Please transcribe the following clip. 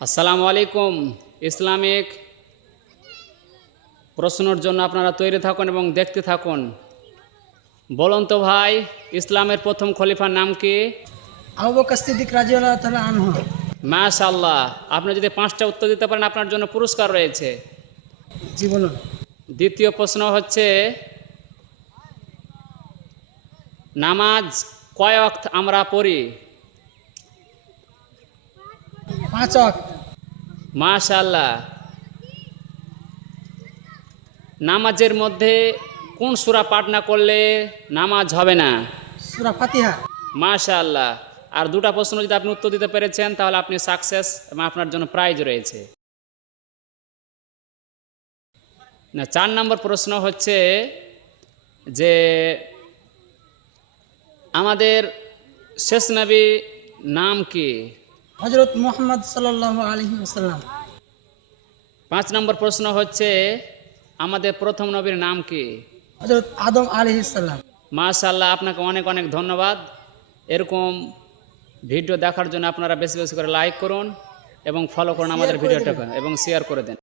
আসসালামু আলাইকুম। ইসলামিক প্রশ্নের জন্য আপনারা তৈরি থাকুন এবং দেখতে থাকুন। বলুন তো ভাই, ইসলামের প্রথম খলিফার নাম কি? আবু বকর সিদ্দিক রাদিয়াল্লাহু তাআলা আনহু। মাশাআল্লাহ, আপনি যদি 5টা উত্তর দিতে পারেন আপনার জন্য পুরস্কার রয়েছে। জি বলুন। দ্বিতীয় প্রশ্ন হচ্ছে, নামাজ কয় ওয়াক্ত আমরা পড়ি? 5 ওয়াক্ত। মাশাআল্লাহ, নামাজের মধ্যে কোন সূরা পাঠ না করলে নামাজ হবে না? সূরা ফাতিহা। মাশাআল্লাহ। আর 2টা প্রশ্ন যদি আপনি উত্তর দিতে পেরেছেন তাহলে আপনি সাকসেস এবং আপনার জন্য প্রাইজ রয়েছে। না, 4 নম্বর প্রশ্ন হচ্ছে যে আমাদের শেষ নবী নাম কি? হযরত মুহাম্মদ সাল্লাল্লাহু আলাইহি ওয়াসাল্লাম। 5 নম্বর প্রশ্ন হচ্ছে আমাদের প্রথম নবীর নাম কি? হযরত আদম আলাইহিস সালাম। মাশাআল্লাহ, আপনাকে অনেক অনেক ধন্যবাদ। এরকম ভিডিও দেখার জন্য আপনারা বেশি বেশি করে লাইক করুন এবং ফলো করুন আমাদের ভিডিওটাকে এবং শেয়ার করে দেন।